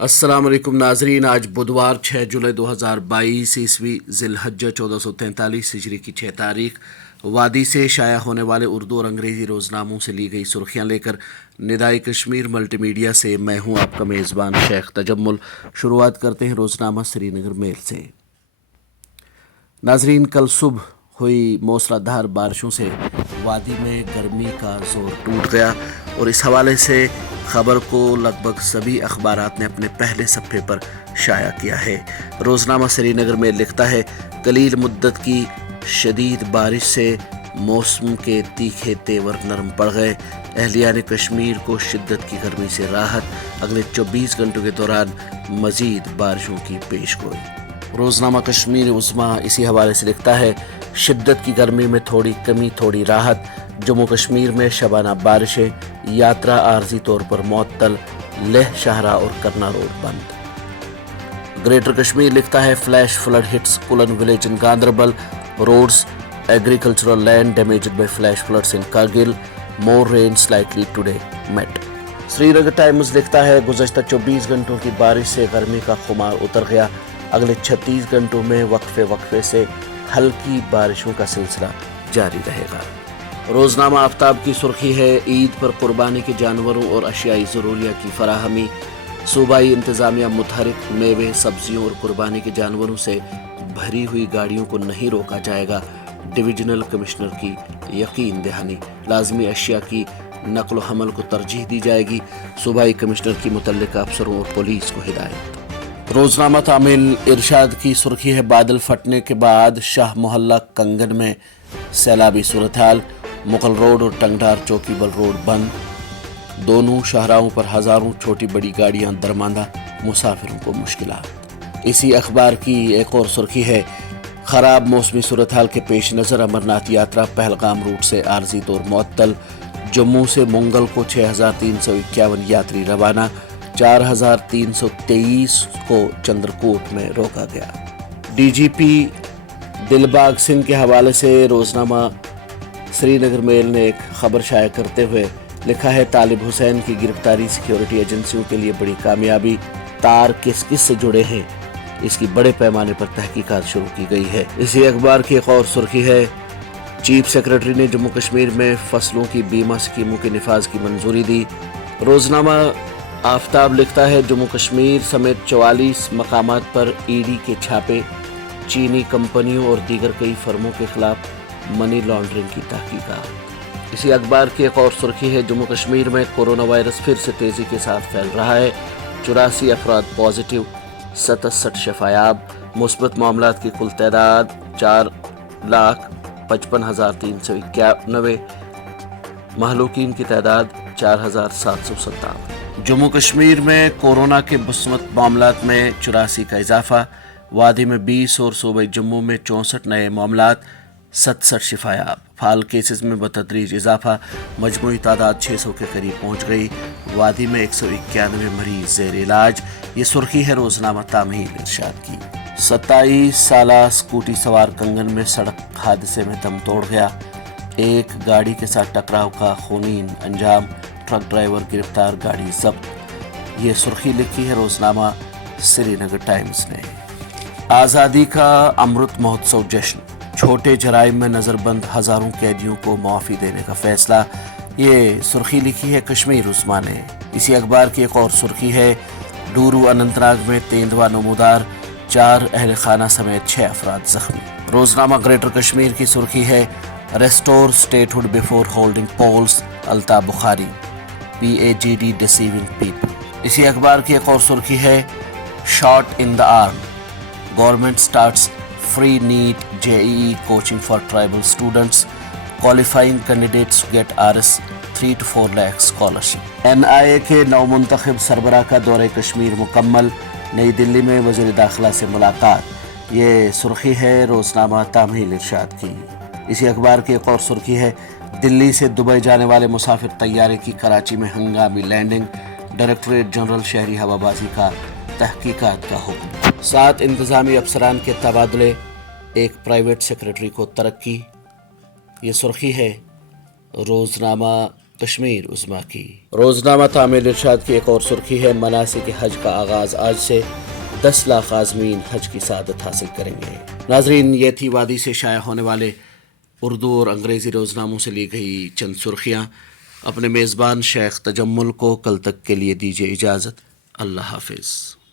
السلام علیکم ناظرین، آج بدوار 6 جولائی 2022 عیسوی ذی الحجہ 1443 ہجری کی 6 تاریخ وادی سے شائع ہونے والے اردو اور انگریزی روزناموں سے لی گئی سرخیاں لے کر ندائے کشمیر ملٹی میڈیا سے میں ہوں آپ کا میزبان شیخ تجمل۔ شروعات کرتے ہیں روزنامہ سری نگر میل سے۔ ناظرین، کل صبح ہوئی موسلا دھار بارشوں سے وادی میں گرمی کا زور ٹوٹ گیا اور اس حوالے سے خبر کو لگ بھگ سبھی اخبارات نے اپنے پہلے صفحے پر شائع کیا ہے۔ روزنامہ سری نگر میں لکھتا ہے، قلیل مدت کی شدید بارش سے موسم کے تیکھے تیور نرم پڑ گئے۔ اہلیان کشمیر کو شدت کی گرمی سے راحت، اگلے 24 گھنٹوں کے دوران مزید بارشوں کی پیش گوئی۔ روزنامہ کشمیر عظمیٰ اسی حوالے سے لکھتا ہے، شدت کی گرمی میں تھوڑی کمی تھوڑی راحت، جموں کشمیر میں شبانہ بارشیں، یاترا عارضی طور پر معطل، لیہ شاہراہ اور کرنا روڈ بند۔ گریٹر کشمیر لکھتا ہے، flash flood hits Kullan village in Ganderbal, roads agricultural land damaged by flash floods in Kargil, more rains likely today met. Srinagar Times لکھتا ہے، گزشتہ 24 گھنٹوں کی بارش سے گرمی کا خمار اتر گیا، اگلے 36 گھنٹوں میں وقفے سے ہلکی بارشوں کا سلسلہ جاری رہے گا۔ روزنامہ آفتاب کی سرخی ہے، عید پر قربانی کے جانوروں اور اشیائی ضروریہ کی فراہمی، صوبائی انتظامیہ متحرک، میوے سبزیوں اور قربانی کے جانوروں سے بھری ہوئی گاڑیوں کو نہیں روکا جائے گا، ڈویژنل کمشنر کی یقین دہانی، لازمی اشیاء کی نقل و حمل کو ترجیح دی جائے گی، صوبائی کمشنر کی متعلقہ افسروں اور پولیس کو ہدایت۔ روزنامہ تعمیل ارشاد کی سرخی ہے، بادل پھٹنے کے بعد شاہ محلہ کنگن میں سیلابی صورتحال، مغل روڈ اور ٹنگڈار چوکی بل روڈ بند، دونوں شاہراہوں پر ہزاروں چھوٹی بڑی گاڑیاں درماندہ، مسافروں کو مشکلات۔ اسی اخبار کی ایک اور سرخی ہے، خراب موسمی صورتحال کے پیش نظر امرناتھ یاترا پہلگام روٹ سے عارضی طور معطل، جموں سے منگل کو 6351 یاتری روانہ، 4323 کو چندرکوٹ میں روکا گیا۔ ڈی جی پی دلباغ سنگھ کے حوالے سے روزنامہ سری نگر میل نے ایک خبر شائع کرتے ہوئے لکھا ہے، طالب حسین کی گرفتاری سیکیورٹی ایجنسیوں کے لیے بڑی کامیابی، تار کس کس سے جڑے ہیں، اس کی بڑے پیمانے پر تحقیقات شروع کی گئی ہے۔ اسی اخبار کی ایک اور سرخی ہے، چیف سیکرٹری نے جموں کشمیر میں فصلوں کی بیمہ اسکیموں کے نفاذ کی منظوری دی۔ روزنامہ آفتاب لکھتا ہے، جموں کشمیر سمیت 44 مقامات پر ای ڈی کے چھاپے، چینی کمپنیوں اور دیگر کئی فرموں کے خلاف منی لانڈرنگ کی تحقیقات۔ اسی اخبار کی ایک اور سرخی ہے، جموں کشمیر میں کورونا وائرس پھر سے تیزی کے ساتھ پھیل رہا ہے، 84 افراد پازیٹیو، 67 شفایاب، مثبت معاملات کی کل تعداد 4,55,391، مہلوکین کی تعداد 4,757۔ جموں کشمیر میں کورونا کے مثبت معاملات میں 84 کا اضافہ، وادی میں 20 اور صوبہ جموں میں 64 نئے معاملات، 67 شفایاب۔ فعال کیسز میں بتدریج اضافہ، مجموعی تعداد 600 کے قریب پہنچ گئی، وادی میں 191 مریض زیر علاج۔ یہ سرخی ہے روزنامہ تعمیل ارشاد کی۔ 27 سالہ اسکوٹی سوار کنگن میں سڑک حادثے میں دم توڑ گیا، ایک گاڑی کے ساتھ ٹکراؤ کا خونین انجام، ٹرک ڈرائیور گرفتار، گاڑی ضبط۔ یہ سرخی لکھی ہے روزنامہ سری نگر ٹائمز نے۔ آزادی کا امرت مہوتسو جشن، چھوٹے جرائم میں نظر بند ہزاروں قیدیوں کو معافی دینے کا فیصلہ، یہ سرخی لکھی ہے کشمیر عظمیٰ نے۔ اسی اخبار کی ایک اور سرخی ہے، ڈورو اننت ناگ میں تیندوا نمودار، 4 اہل خانہ سمیت 6 افراد زخمی۔ روزنامہ گریٹر کشمیر کی سرخی ہے، restore statehood before holding polls, Altaf Bukhari, PAGD deceiving people. اسی اخبار کی ایک اور سرخی ہے، shot in the arm, government starts free NEET JEE coaching for tribal students, qualifying candidates get Rs 3 to 4 lakh scholarship۔ NIA کے نو منتخب سربراہ کا دورہ کشمیر مکمل، نئی دلی میں وزیر داخلہ سے ملاقات۔ یہ سرخی ہے روزنامہ تعمیل ارشاد کی۔ اسی اخبار کی ایک اور سرخی ہے، دلی سے دبئی جانے والے مسافر طیارے کی کراچی میں ہنگامی لینڈنگ، ڈائریکٹوریٹ جنرل شہری ہوابازی کا تحقیقات کا حکم۔ 7 انتظامی افسران کے تبادلے، ایک پرائیویٹ سیکرٹری کو ترقی۔ یہ سرخی ہے روزنامہ کشمیر عظمیٰ کی۔ روزنامہ تعمیل ارشاد کی ایک اور سرخی ہے، مناسک حج کا آغاز آج سے، 10 لاکھ عازمین حج کی سعادت حاصل کریں گے۔ ناظرین، یہ تھی وادی سے شائع ہونے والے اردو اور انگریزی روزناموں سے لی گئی چند سرخیاں۔ اپنے میزبان شیخ تجمل کو کل تک کے لیے دیجیے اجازت۔ اللہ حافظ۔